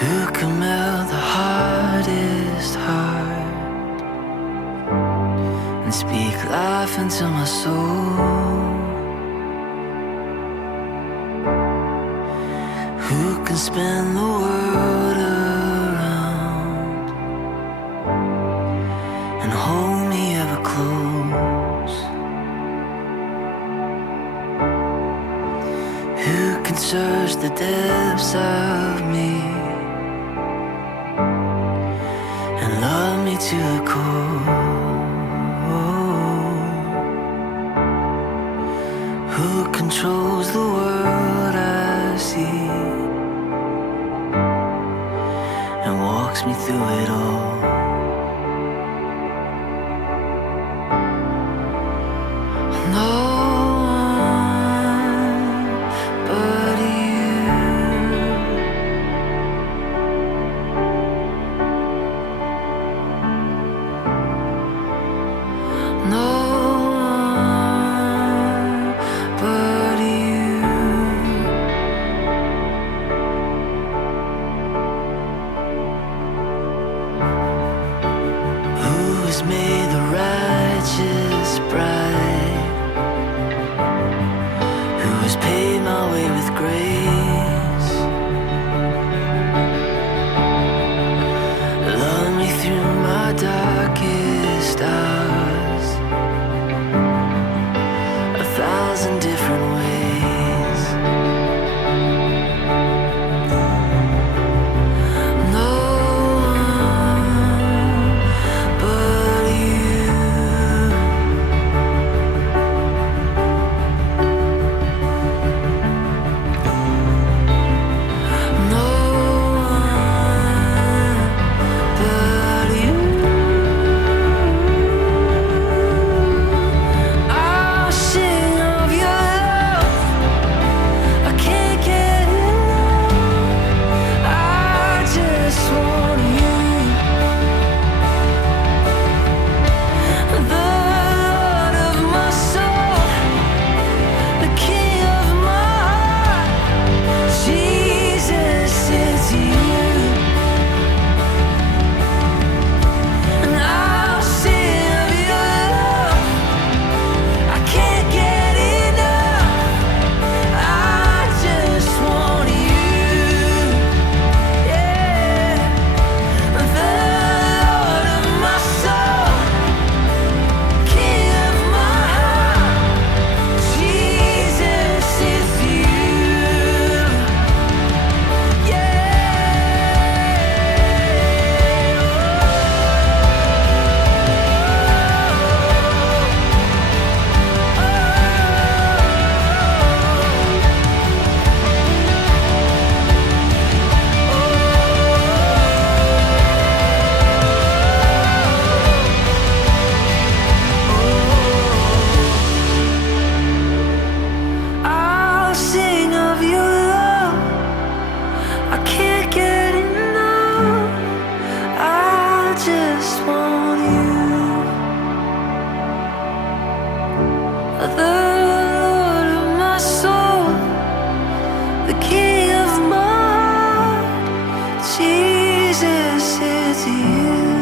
Who can melt the hardest heart and speak life into my soul? Who can spin the world around and hold me ever close? Who can search the depths of me and love me to the core? Who controls the world I see and walks me through it all? No made the righteous bright, who has paid my way with grace, love me through my darkest hours, 1,000 different ways. No the Lord of my soul, the King of my heart, Jesus, it's you.